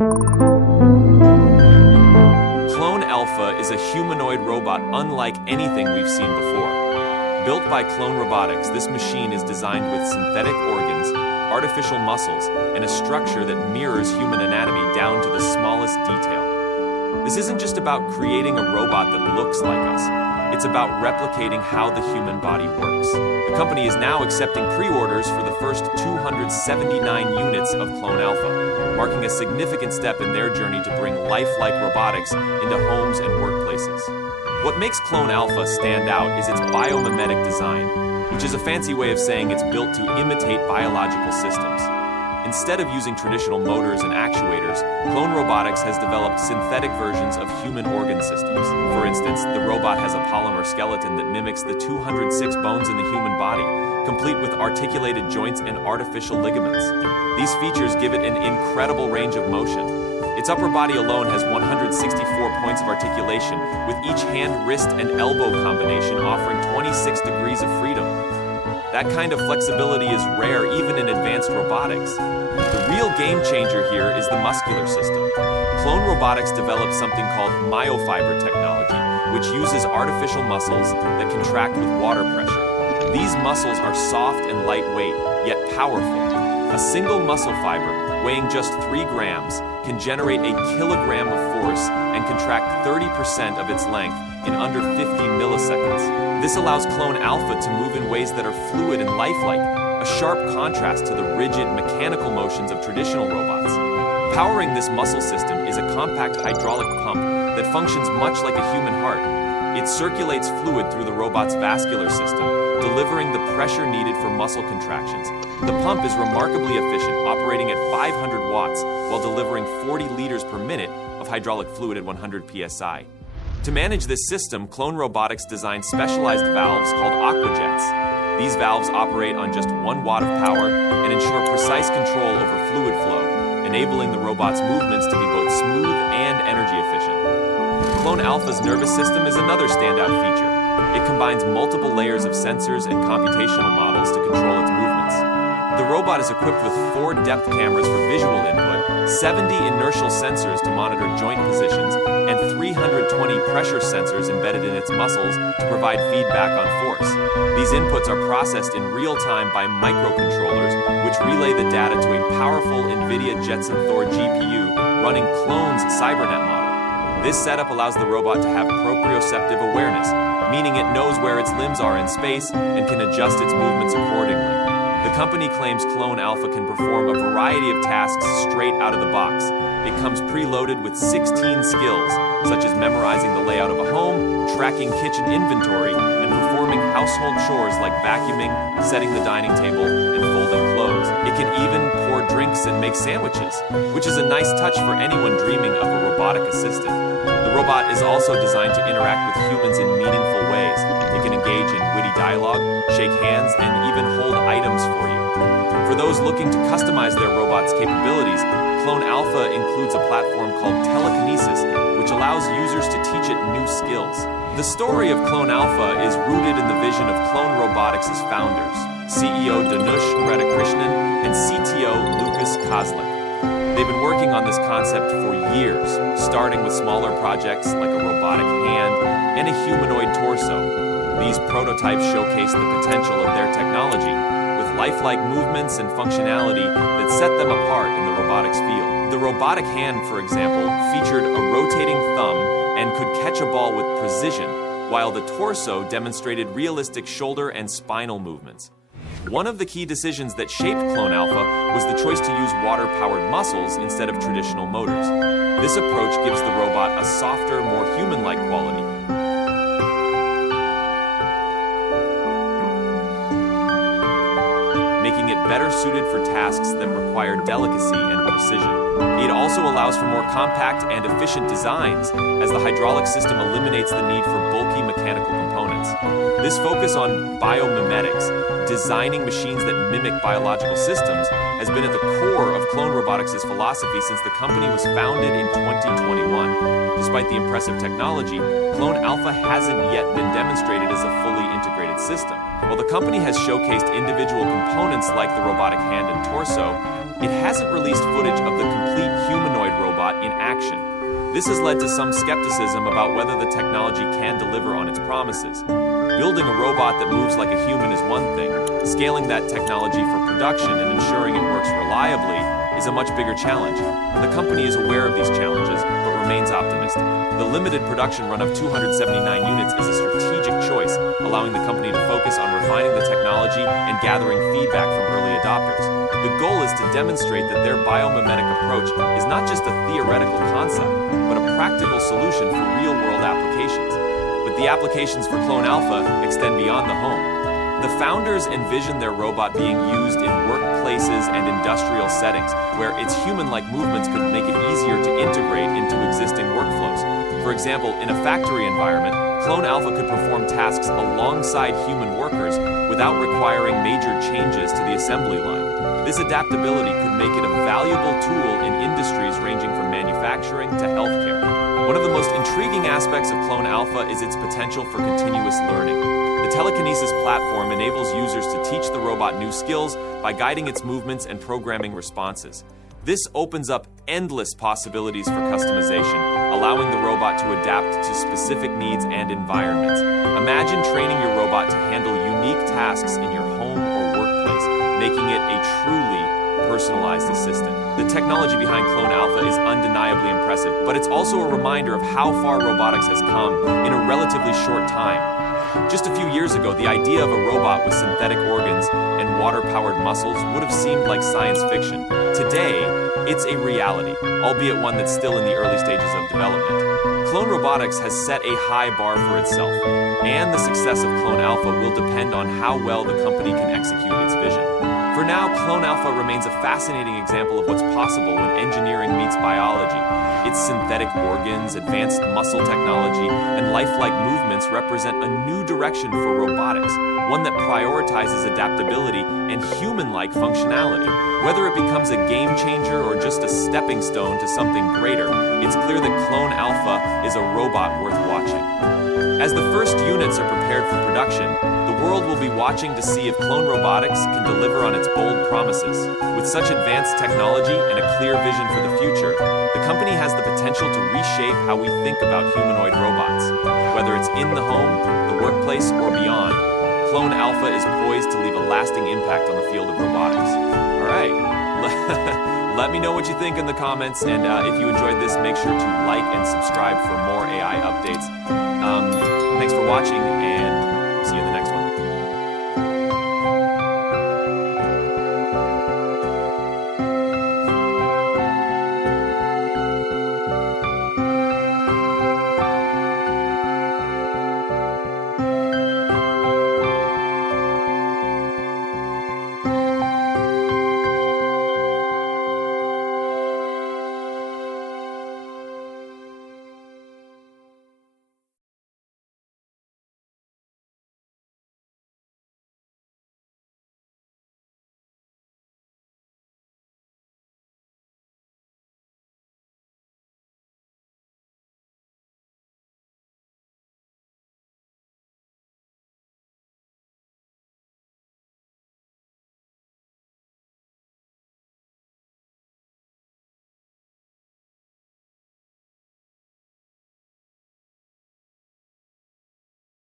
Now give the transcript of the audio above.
Clone Alpha is a humanoid robot unlike anything we've seen before. Built by Clone Robotics, this machine is designed with synthetic organs, artificial muscles, and a structure that mirrors human anatomy down to the smallest detail. This isn't just about creating a robot that looks like us. It's about replicating how the human body works. The company is now accepting pre-orders for the first 279 units of Clone Alpha, marking a significant step in their journey to bring lifelike robotics into homes and workplaces. What makes Clone Alpha stand out is its biomimetic design, which is a fancy way of saying it's built to imitate biological systems. Instead of using traditional motors and actuators, Clone Robotics has developed synthetic versions of human organ systems. For instance, the robot has a polymer skeleton that mimics the 206 bones in the human body, complete with articulated joints and artificial ligaments. These features give it an incredible range of motion. Its upper body alone has 164 points of articulation, with each hand, wrist, and elbow combination offering 26 degrees of freedom. That kind of flexibility is rare even in advanced robotics. The real game changer here is the muscular system. Clone Robotics developed something called myofiber technology, which uses artificial muscles that contract with water pressure. These muscles are soft and lightweight, yet powerful. A single muscle fiber, weighing just 3 grams, can generate a kilogram of force and contract 30% of its length in under 50 milliseconds. This allows Clone Alpha to move in ways that are fluid and lifelike, a sharp contrast to the rigid, mechanical motions of traditional robots. Powering this muscle system is a compact hydraulic pump that functions much like a human heart. It circulates fluid through the robot's vascular system, delivering the pressure needed for muscle contractions. The pump is remarkably efficient, operating at 500 watts while delivering 40 liters per minute of hydraulic fluid at 100 psi. To manage this system, Clone Robotics designed specialized valves called aquajets. These valves operate on just 1 watt of power and ensure precise control over fluid flow, enabling the robot's movements to be both smooth and energy efficient. Clone Alpha's nervous system is another standout feature. It combines multiple layers of sensors and computational models to control its movements. The robot is equipped with 4 depth cameras for visual input, 70 inertial sensors to monitor joint positions, and 320 pressure sensors embedded in its muscles to provide feedback on force. These inputs are processed in real time by microcontrollers, which relay the data to a powerful NVIDIA Jetson Thor GPU running Clone's CyberNet model. This setup allows the robot to have proprioceptive awareness, meaning it knows where its limbs are in space and can adjust its movements accordingly. The company claims Clone Alpha can perform a variety of tasks straight out of the box. It comes preloaded with 16 skills, such as memorizing the layout of a home, tracking kitchen inventory, and performing household chores like vacuuming, setting the dining table, and folding clothes. It can even pour drinks and make sandwiches, which is a nice touch for anyone dreaming of a robotic assistant. The robot is also designed to interact with humans in meaningful ways. It can engage in witty dialogue, shake hands, and even hold items for you. For those looking to customize their robot's capabilities, Clone Alpha includes a platform called Telekinesis, which allows users to teach it new skills. The story of Clone Alpha is rooted in the vision of Clone Robotics' founders, CEO Danush Radhakrishnan and CTO Lucas Kozlik. They've been working on this concept for years, starting with smaller projects like a robotic hand and a humanoid torso. These prototypes showcase the potential of their technology, with lifelike movements and functionality that set them apart in the robotics field. The robotic hand, for example, featured a rotating thumb and could catch a ball with precision, while the torso demonstrated realistic shoulder and spinal movements. One of the key decisions that shaped Clone Alpha was the choice to use water-powered muscles instead of traditional motors. This approach gives the robot a softer, more human-like quality, making it better suited for tasks that require delicacy and precision. It also allows for more compact and efficient designs, as the hydraulic system eliminates the need for bulky mechanical components. This focus on biomimetics, designing machines that mimic biological systems, has been at the core of Clone Robotics' philosophy since the company was founded in 2021. Despite the impressive technology, Clone Alpha hasn't yet been demonstrated as a fully integrated system. While the company has showcased individual components like the robotic hand and torso, it hasn't released footage of the complete humanoid robot This has led to some skepticism about whether the technology can deliver on its promises. Building a robot that moves like a human is one thing. Scaling that technology for production and ensuring it works reliably is a much bigger challenge. The company is aware of these challenges, but remains optimistic. The limited production run of 279 units is a strategic choice, allowing the company to focus on refining the technology and gathering feedback from early adopters. The goal is to demonstrate that their biomimetic approach is not just a theoretical concept, but a practical solution for real-world applications. But the applications for Clone Alpha extend beyond the home. The founders envisioned their robot being used in workplaces and industrial settings, where its human-like movements could make it easier to integrate into existing workflows. For example, in a factory environment, Clone Alpha could perform tasks alongside human workers without requiring major changes to the assembly line. This adaptability could make it a valuable tool in industries ranging from manufacturing to healthcare. One of the most intriguing aspects of Clone Alpha is its potential for continuous learning. The telekinesis platform enables users to teach the robot new skills by guiding its movements and programming responses. This opens up endless possibilities for customization, allowing the robot to adapt to specific needs and environments. Imagine training your robot to handle unique tasks in your home or workplace, making it a truly personalized assistant. The technology behind Clone Alpha is undeniably impressive, but it's also a reminder of how far robotics has come in a relatively short time. Just a few years ago, the idea of a robot with synthetic organs and water-powered muscles would have seemed like science fiction. Today, it's a reality, albeit one that's still in the early stages of development. Clone Robotics has set a high bar for itself, and the success of Clone Alpha will depend on how well the company can execute its vision. For now, Clone Alpha remains a fascinating example of what's possible when engineering meets biology. Its synthetic organs, advanced muscle technology, and lifelike movements represent a new direction for robotics, one that prioritizes adaptability and human-like functionality. Whether it becomes a game changer or just a stepping stone to something greater, it's clear that Clone Alpha is a robot worth watching. As the first units are prepared for production, the world will be watching to see if Clone Robotics can deliver on its bold promises. With such advanced technology and a clear vision for the future, the company has the potential to reshape how we think about humanoid robots. Whether it's in the home, the workplace, or beyond, Clone Alpha is poised to leave a lasting impact on the field of robotics. All right, let me know what you think in the comments, and if you enjoyed this, make sure to like and subscribe for more AI updates. Thanks for watching, and see you in the next